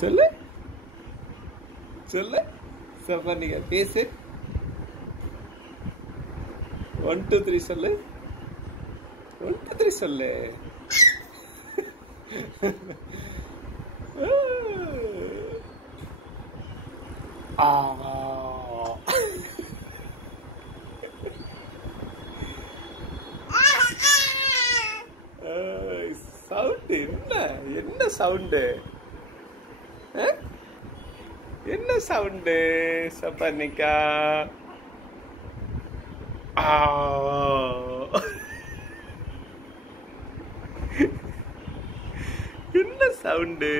சொல்லு சொல்லு சஃபானிகா பேசு 1 2 3 சொல்லு 1 2 3 சொல்லு சவுண்ட் என்ன சவுண்டு என்ன சவுண்டு சஃபானிகா என்ன சவுண்டு